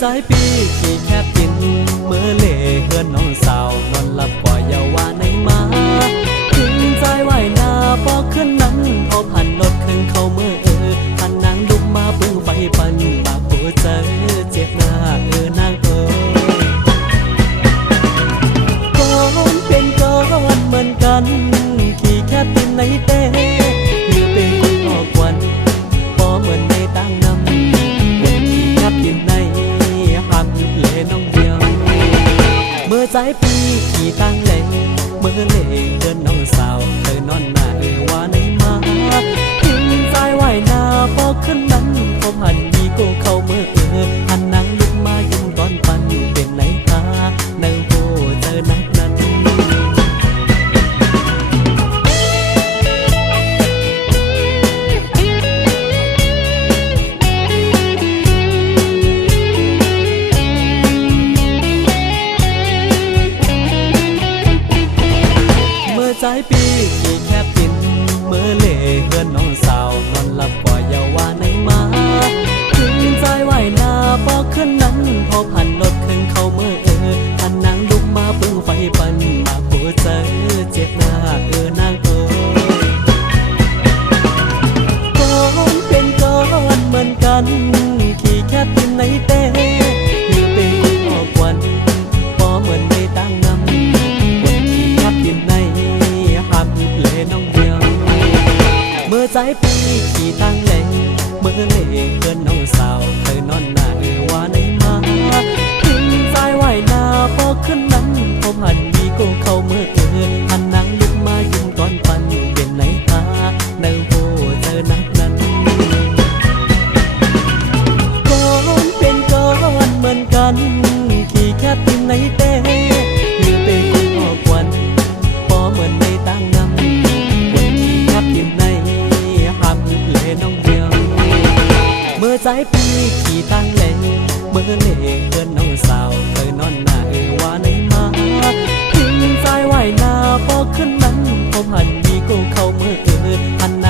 ใจปีขี่แคบกินเมื่อเล่เฮือนน้องสาวนอนหลับกว่าอย่าว่าในมาถึงใจไหวหน้าพอขึ้นนั้นพอผ่านรถขึ้นเข้าเมื่อผ่านนางลุกมาปึ้งไฟปันบากหัวใจเจ็บหน้านางก้อนเป็นก้อนเหมือนกันขี่แคบกินในเต้หรือเป็นคนออกวันพอเหมือนในตั้งนำกินในหักเล่น้องเดียวเมื่อใจปีขี่ตั้งเล่เมื่อเล่เดินน้องสาวเธอนอนหน้าว่าในมาถึงใจไหวหน้าพอขึ้นนั้นพอหันมีกูเข้าเมื่อหันนั่งลุกมายุ่งตอนปันเป็นไหนตาในโหเจอนักนั้นใจปีขี่แคบกินเมื่อเล่เฮือนน้องสาวนอนหลับกว่าอย่าว่าในมาถึงใจไหวหน้าพอขึ้นนั้นพอผ่านรถขึ้นเข้าเมื่อหันนางลุกมาปึ้งไฟปันมาหัวใจเจ็บหน้านางก้อนเป็นก้อนเหมือนกันขี่แคบกินในเต้หรือเป็นคนออกวันพอเหมือนในตั้งนำขี่แคบกินในเล่น้องเดียวเมื่อใจปีขี่ตั้งเล่เมื่อเล่เกินน้องสาวเธอนอนหน้าว่าในมาถึงใจไหวหน้าพอขึ้นนั้นพอผ่านมีกูเข้าเมื่อหันนางลุกมายุ่งตอนปันเป็นไหนตาในโหเจอนักนั้นก้อนเป็นก้อนเหมือนกันขี่แคบกินในเต้หรือเป็นคนออกวันพอเหมือนในตั้งนำกินในหักเล่น้องเดียวเมื่อใจปีขี่ตั้งเล่เมื่อเล่เดินน้องสาวเธอนอนหน้าว่าในมาถึงใจไหวหน้าพอขึ้นนั้นพอผ่านมีกูเข้าเมื่อหัน